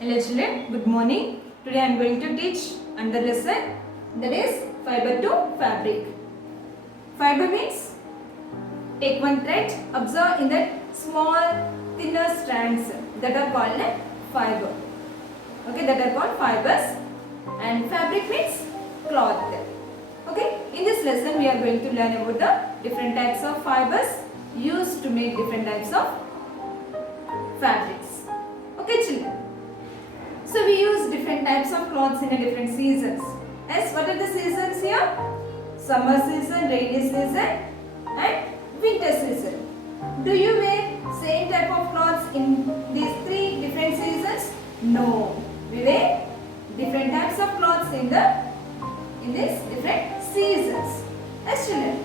Hello children, good morning. Today I am going to teach another lesson, that is fiber to fabric. Fiber means take one thread, observe in that small thinner strands that are called fiber. Okay, that are called fibers, and fabric means cloth. Okay, in this lesson we are going to learn about the different types of fibers used to make different types of fabrics. Okay children. So we use different types of clothes in a different seasons. Yes, what are the seasons here? Summer season, rainy season and winter season. Do you wear same type of clothes in these three different seasons? No. We wear different types of clothes in these different seasons. Yes, children.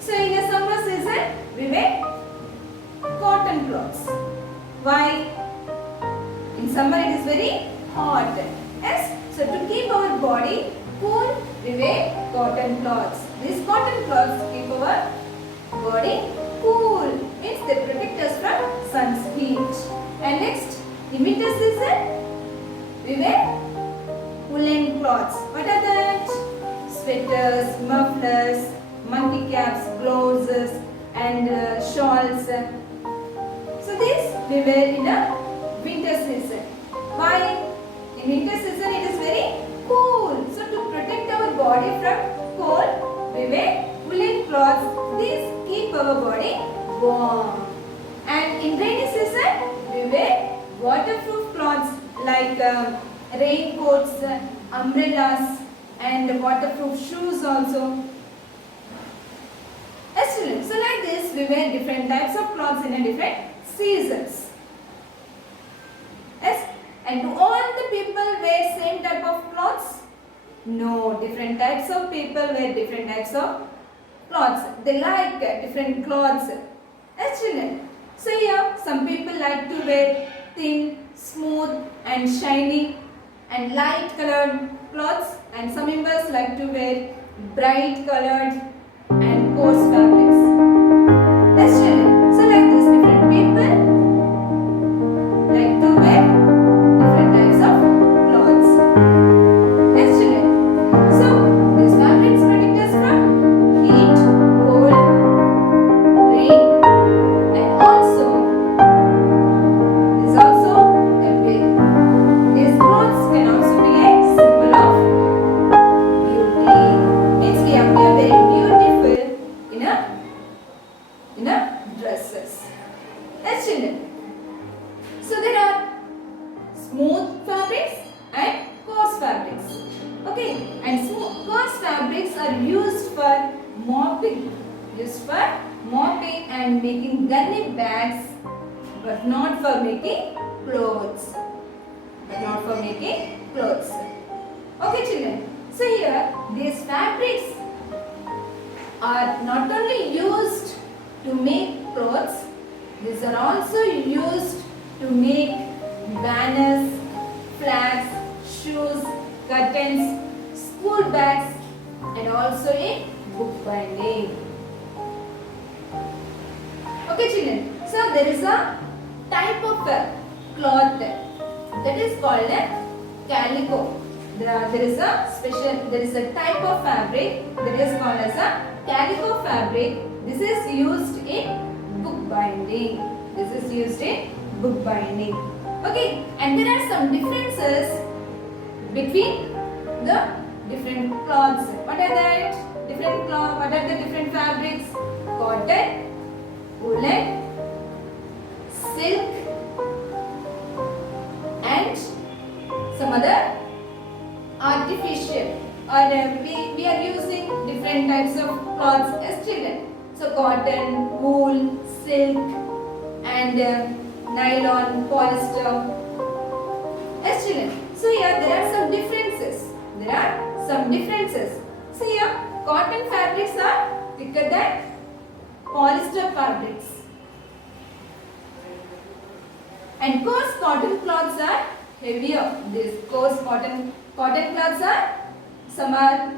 So in a summer season, we wear cotton clothes. Why? In summer it is very hot. Yes. So to keep our body cool, we wear cotton cloths. These cotton cloths keep our body cool. Means they protect us from sun's heat. And next, in winter season, we wear woolen cloths. What are that? Sweaters, mufflers, monkey caps, gloves, and shawls. So these we wear in a winter season. Why? In winter season it is very cool. So to protect our body from cold, we wear woolen cloths. These keep our body warm. And in rainy season, we wear waterproof cloths like raincoats, umbrellas, and waterproof shoes also. Excellent. So like this, we wear different types of clothes in a different seasons. Yes. And do all the people wear same type of clothes? No, different types of people wear different types of clothes. They like different clothes. Yes, children. So here, some people like to wear thin, smooth and shiny and light colored clothes, and some members like to wear bright colored and coarse fabrics. Yes, children. So like this, different people like to wear different types of clothes. Yes, children. So these fabrics protect us from heat, cold, rain, and also these clothes can also be a symbol of beauty. Means we appear very beautiful in a dresses. Yes, children. So there are smooth fabrics and coarse fabrics. Okay, and coarse fabrics are used for mopping, and making gunny bags, but not for making clothes. Okay, children. So here, these fabrics are not only used to make clothes, these are also used to make banners, flags, shoes, curtains, school bags, and also in bookbinding. Okay, children. So there is a type of cloth that is called a calico. There is a type of fabric that is called as a calico fabric. This is used in bookbinding. Okay, and there are some differences between the different cloths. What are that? What are the different fabrics? Cotton, woolen, silk, and some other artificial. Or we are using different types of cloths as children. So cotton, wool, silk, and nylon, polyester. As children. So here there are some differences. See here, cotton fabrics are thicker than polyester fabrics. And coarse cotton cloths are heavier. These coarse cotton cloths are, some are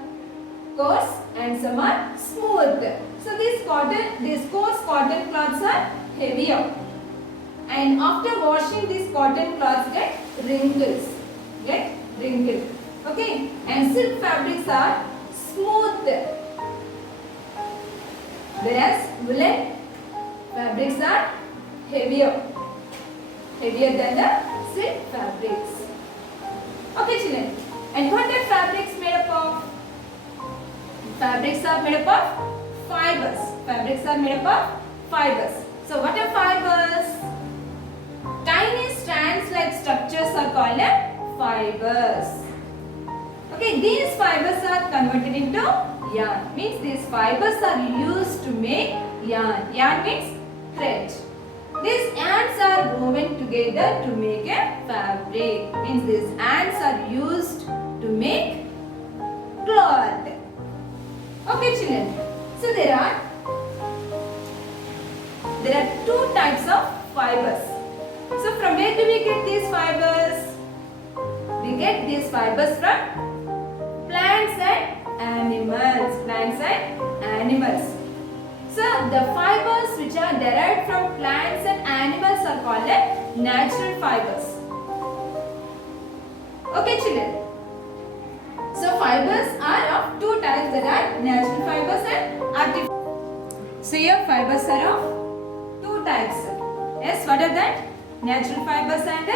coarse and some are smooth. So these coarse cotton cloths are heavier. and after washing these cotton cloths get wrinkles, okay, and silk fabrics are smooth, whereas woolen fabrics are heavier than the silk fabrics. Okay children, and what are fabrics made up of? Fabrics are made up of fibers. Fabrics are made up of fibers. So what are fibers? Tiny strands like structures are called fibers. Okay, these fibers are converted into yarn. Means these fibers are used to make yarn. Yarn means thread. These ends are woven together to make a fabric. Means these ends are used to make cloth. Okay children. So there are two types of fibers. So from where do we get these fibers? We get these fibers from plants and animals. Plants and animals. So the fibers which are derived from plants and animals are called natural fibers. Okay children. So fibers are of two types, that are natural fibers and artificial. So your fibers are of two types. Yes, what are that? Natural fibers and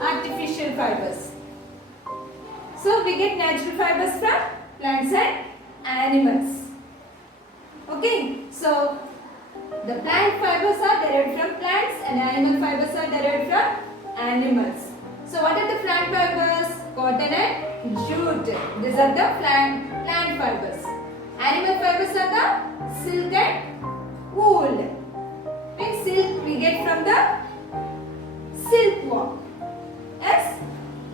artificial fibers. So we get natural fibers from plants and animals. Okay, so the plant fibers are derived from plants and animal fibers are derived from animals. So what are the plant fibers? Cotton and jute. These are the plant fibers. Animal fibers are the silk and wool. Means silk we get from the silkworm. Yes,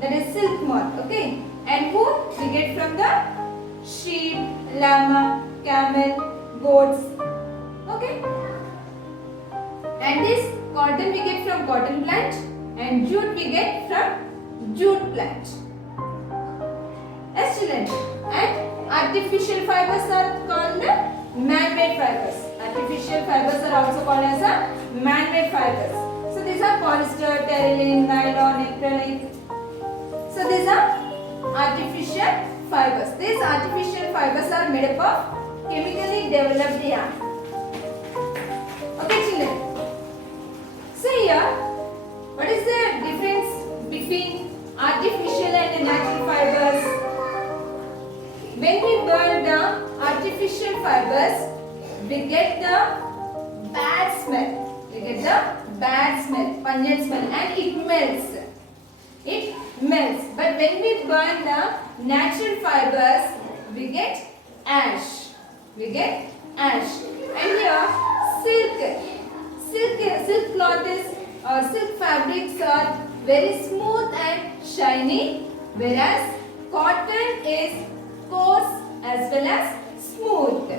that is silk moth. Okay, and wool we get from the sheep, llama, camel, goats. Okay, and this cotton we get from cotton plant and jute we get from jute plant. Yes children, and artificial fibers are called man-made fibers. Artificial fibers are also called as a man-made fibers. So these are polyester, terylene, nylon, acrylic. So these are artificial fibers. These artificial fibers are made up of chemically developed yarn. Okay children. So here, what is the difference between artificial and natural fibers? When we burn the artificial fibers, we get the bad smell. We get the bad smell, pungent smell, and it melts. It melts. But when we burn the natural fibers, we get ash. We get ash. And here, silk cloth is silk fabrics are very smooth and shiny, whereas cotton is coarse as well as smooth.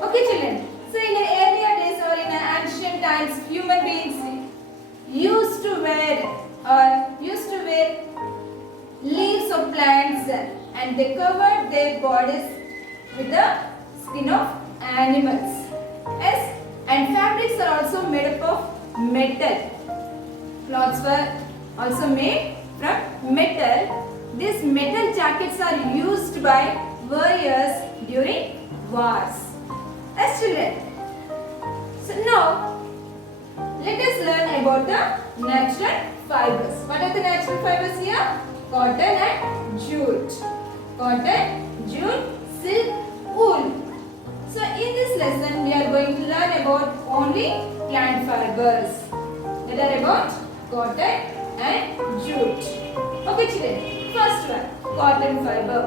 Okay children, so in the earlier days or in the ancient times, human beings used to wear leaves of plants and they covered their bodies with the skin of animals. Yes, and fabrics are also made up of metal. Clothes were also made from metal. These metal jackets are used by warriors during wars. Yes children. So now let us learn about the natural fibers. What are the natural fibers here? Cotton and jute. Cotton, jute, silk, wool. So in this lesson we are going to learn about only plant fibers. That are about cotton and jute. Okay children. First one, cotton fiber.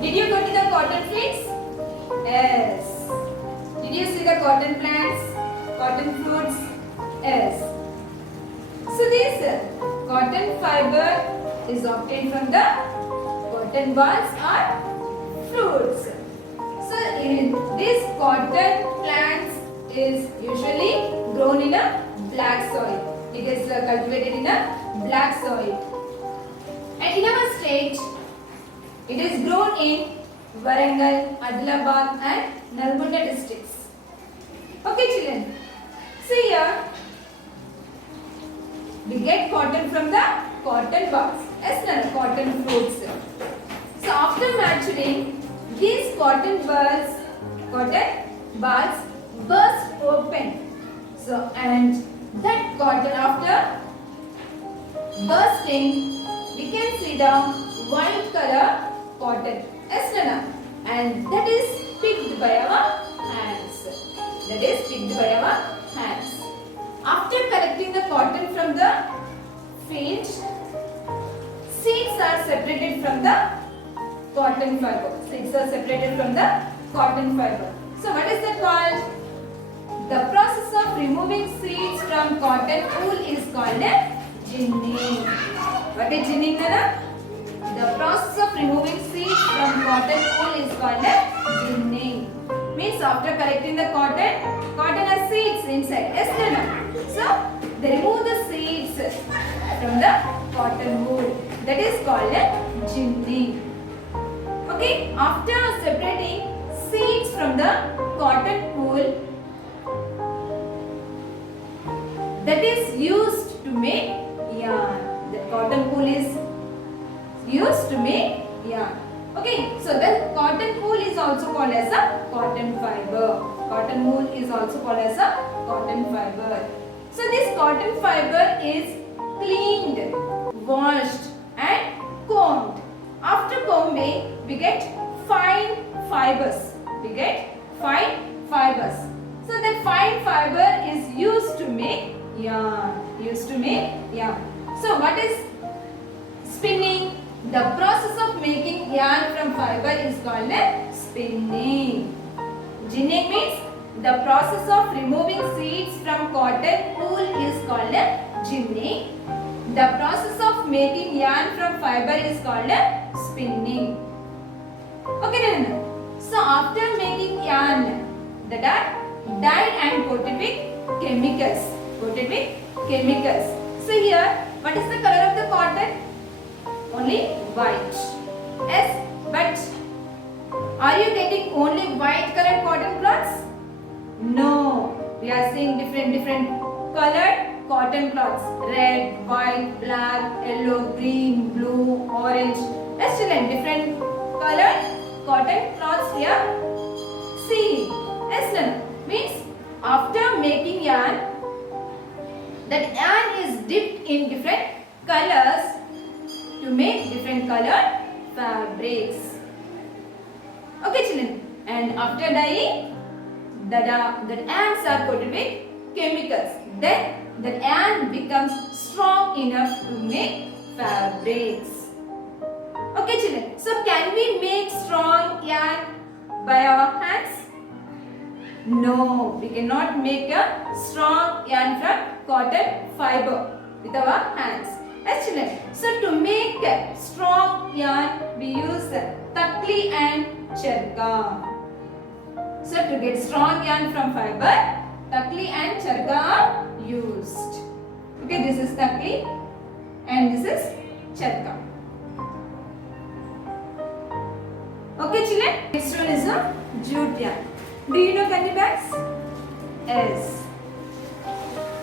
Did you go to the cotton fields? Yes. Did you see the cotton plants, cotton fruits? Yes. So this cotton fiber is obtained from the cotton balls or fruits. So in this cotton plants is usually grown in a black soil. It is cultivated in a black soil. And in our state, it is grown in Warangal, Adilabad and Nalgonda districts. Okay children. See here, we get cotton from the cotton buds. Yes, no, cotton fruits. So after maturing, these cotton buds burst open. So and that cotton after bursting, we can see the white color cotton. Yes, no, and that is picked by our hands. That is picked by our hands. After collecting the cotton from the field, seeds are separated from the cotton fiber. Seeds are separated from the cotton fiber. So what is that called? The process of removing seeds from cotton wool is called a ginning. What is ginning, Nana? The process of removing seeds from cotton wool is called a ginning. Means after collecting the cotton has seeds inside. Yes, Nana? So they remove the seeds from the cotton wool. That is called a ginning. Okay, after separating seeds from the cotton wool, that is used to make yarn. The cotton wool is used to make yarn. Okay, so the cotton wool is also called as a cotton fiber. Cotton wool is also called as a cotton fiber. So this cotton fiber is cleaned, washed and combed. After combing, we get fine fibers. We get fine fibers. So that fine fiber is used to make yarn. Used to make yarn. So what is spinning? The process of making yarn from fiber is called a spinning. Ginning means the process of removing seeds from cotton wool is called a ginning. The process of making yarn from fiber is called a spinning. Okay then. So after making yarn that are dyed and coated with chemicals. Coated with chemicals. So here, what is the color of the cotton? Only white. Yes, but are you getting only white colored cotton cloths? No, we are seeing different colored cotton cloths. Red, white, black, yellow, green, blue, orange. Yes, children, different colored cotton cloths here. See, yes, children, means after making yarn, that yarn is dipped in different colors to make different colored fabrics. Okay, children, and after dyeing, the yarns are coated with chemicals. Then the yarn becomes strong enough to make fabrics. Okay, children. So can we make strong yarn by our hands? No, we cannot make a strong yarn from cotton fiber with our hands. Yes, children. So to make strong yarn, we use takli and charka. So to get strong yarn from fiber, takli and charka are used. Okay, this is takli and this is charka. Okay, children. Next one is a jute yarn. Do you know gunny bags? Yes.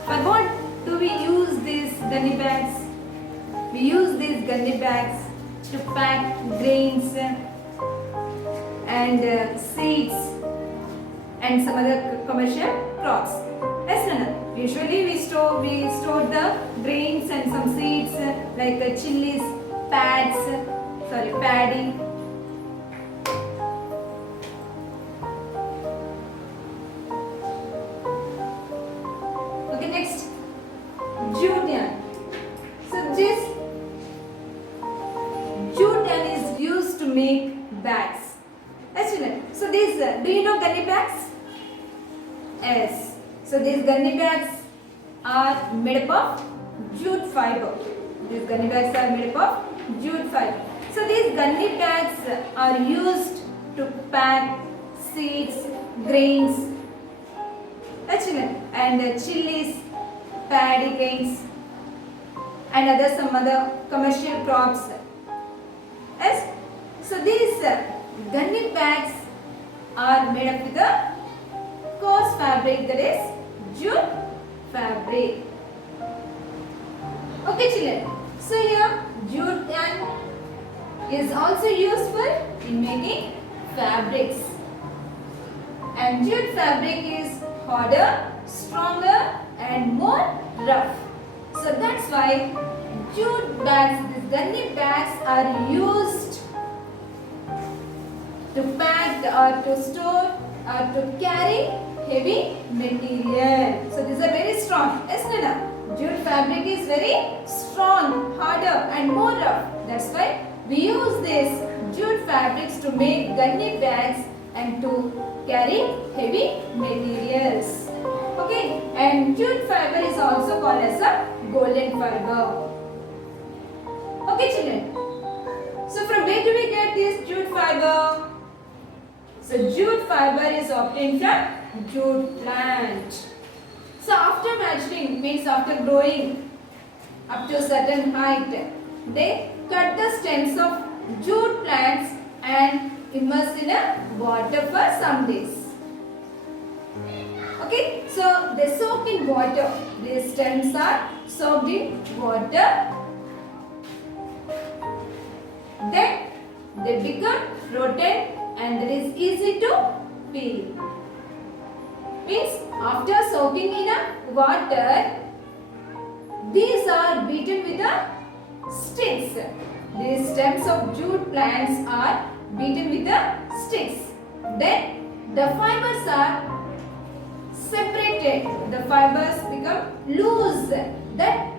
For what do we use these gunny bags? We use these gunny bags to pack grains and seeds and some other commercial crops. Yes, Nana. Usually we store the grains and some seeds like chilies, paddy. Okay, next, jute yarn. So this jute yarn is used to make bags. Yes, children. So these, do you know gunny bags? Yes. So these gunny bags are made up of jute fiber. These gunny bags are made up of jute fiber. So these gunny bags are used to pack seeds, grains, and chilies, paddy grains, and some other commercial crops. Yes. So these gunny bags are made up with a coarse fabric, that is jute fabric. Okay children, so here jute yarn is also useful in making fabrics, and jute fabric is harder, stronger and more rough. So that's why jute bags, these gunny bags are used to pack or to store or to carry heavy material. So these are very strong. Yes, Nana? Jute fabric is very strong, harder and more rough. That's why we use these jute fabrics to make gunny bags and to carry heavy materials. Okay, and jute fiber is also called as a golden fiber. Okay children, so from where do we get this jute fiber? So jute fiber is obtained from jute plant. So after maturing, means after growing up to a certain height, they cut the stems of jute plants and immerse in a water for some days. Okay, so they soak in water. These stems are soaked in water. Then they become rotten and it is easy to peel. Means after soaking in a water, these are beaten with the sticks. These stems of jute plants are beaten with the sticks. Then the fibers are separated. The fibers become loose. That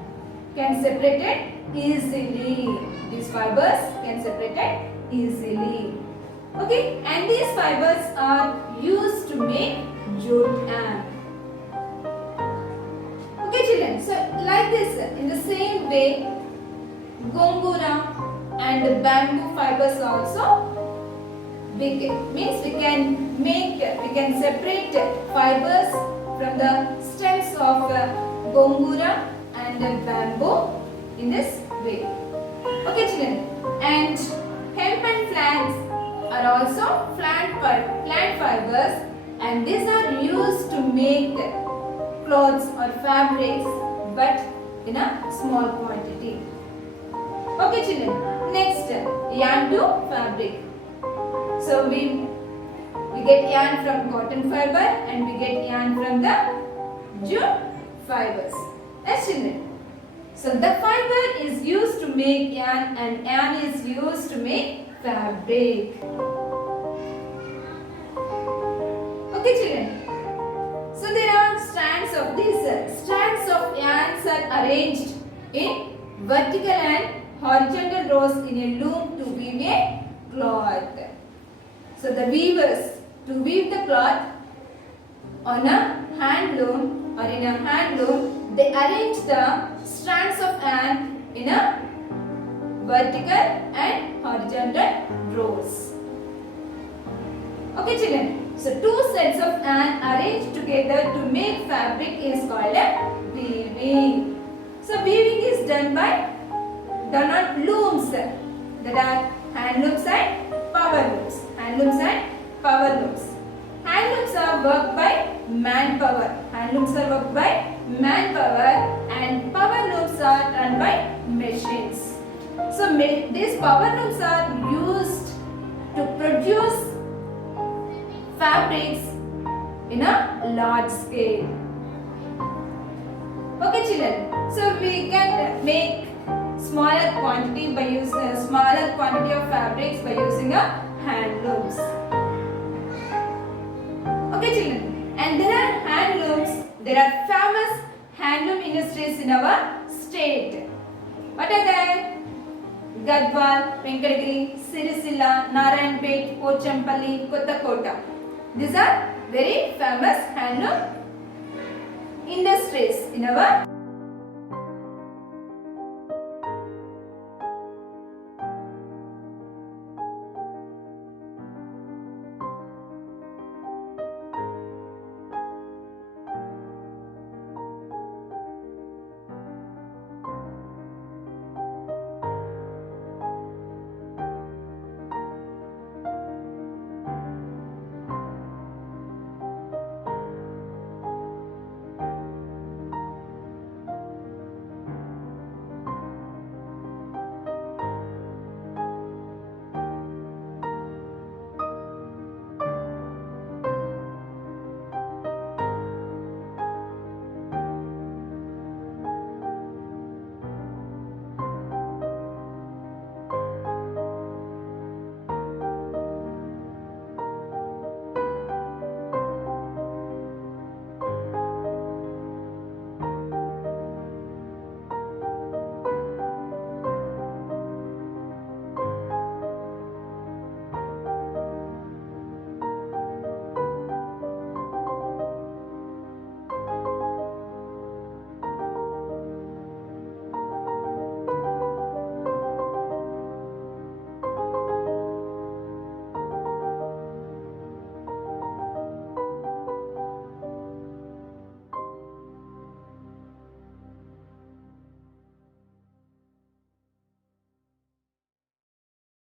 can separate it easily. These fibers can separate it easily. Okay, and these fibers are used to make jute yarn. Okay children, so like this, in the same way, gongura and bamboo fibers also means we can separate fibers from the stems of gongura and bamboo in this way. Okay children, and hemp and flax are also plant fibers, and these are used to make clothes or fabrics, but in a small quantity. Okay children, next yarn to fabric. So we get yarn from cotton fiber and we get yarn from the jute fibers. Yes children. So the fiber is used to make yarn and yarn is used to make fabric. Okay children. So there are strands of these strands of yarns are arranged in vertical and horizontal rows in a loom to weave a cloth. So the weavers, to weave the cloth on a hand loom or in a hand loom, they arrange the strands of yarn in a vertical and horizontal rows. Okay children, so two sets of yarn arranged together to make fabric is called a weaving. So weaving is done on looms, that are hand looms and power looms. Hand looms and power looms. Hand looms are worked by manpower. Hand looms are worked by manpower and power looms are run by machines. So these power looms are used to produce fabrics in a large scale. Okay children, so we can make smaller quantity of fabrics by using a hand looms. Okay children, and there are hand looms. There are famous handloom industries in our state. What are they? Gadwal, Venkatagiri, Sirisilla, Narayanpet, Pochampalli, Kottakota. These are very famous handloom industries in our